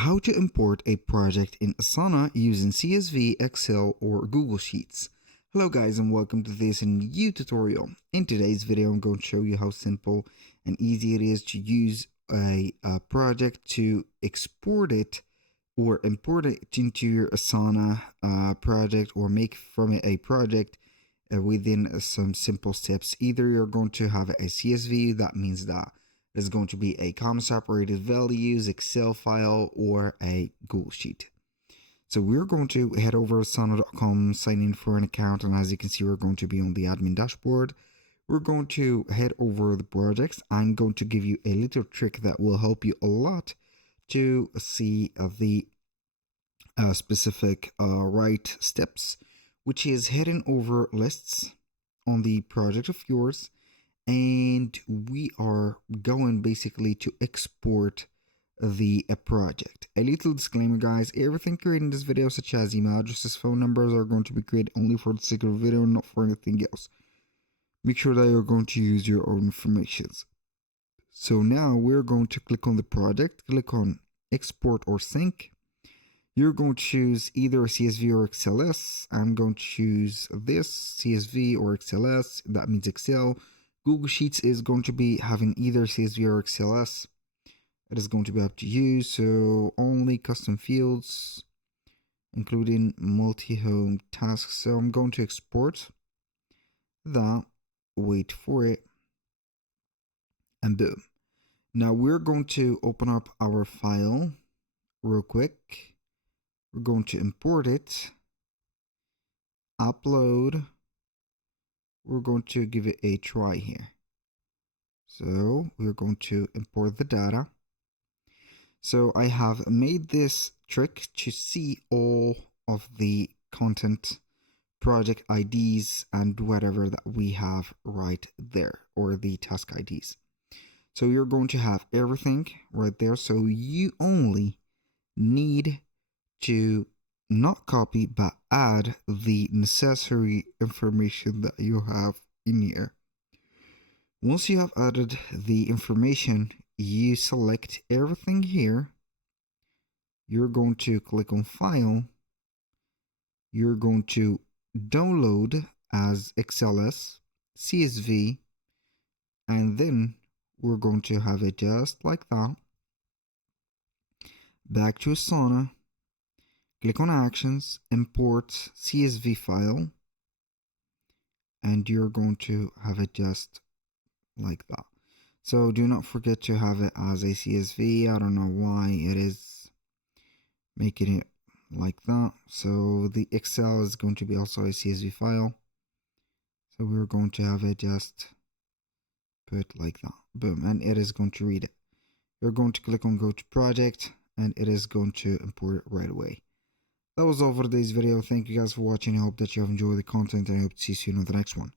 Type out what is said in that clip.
how to import a project in Asana using CSV, Excel, or Google Sheets. Hello guys and welcome to this new tutorial. In today's video I'm going to show you how simple and easy it is to use a project to export it or import it into your Asana project or make from it a project within some simple steps. Either you're going to have a CSV, that means that there's going to be a comma separated values, Excel file, or a Google Sheet. So we're going to head over to asana.com, sign in for an account, and as you can see, we're going to be on the admin dashboard. We're going to head over the projects. I'm going to give you a little trick that will help you a lot to see the specific right steps, which is heading over lists on the project of yours, and we are going basically to export the project. A little disclaimer guys, everything created in this video such as email addresses, phone numbers are going to be created only for the sake of the video, not for anything else. Make sure that you're going to use your own information. So now we're going to click on the project, click on export or sync. You're going to choose either CSV or XLS. I'm going to choose this, CSV or XLS, that means Excel. Google Sheets is going to be having either CSV or XLS. It is going to be up to you. So only custom fields, including multi-home tasks. So I'm going to export that, wait for it, and boom. Now we're going to open up our file real quick. We're going to import it, upload. We're going to give it a try here. So we're going to import the data. So I have made this trick to see all of the content, project IDs, and whatever that we have right there, or the task IDs. So you're going to have everything right there. So you only need to not copy but add the necessary information that you have in here. Once you have added the information, you select everything here. You're going to click on file. You're going to download as XLS, CSV, and then we're going to have it just like that. Back to Asana. Click on Actions, Import CSV file, and you're going to have it just like that. So do not forget to have it as a CSV. I don't know why it is making it like that. So the Excel is going to be also a CSV file. So we're going to have it just put like that. Boom, and it is going to read it. You're going to click on Go to Project, and it is going to import it right away. That was all for today's video. Thank you guys for watching. I hope that you have enjoyed the content, and I hope to see you soon on the next one.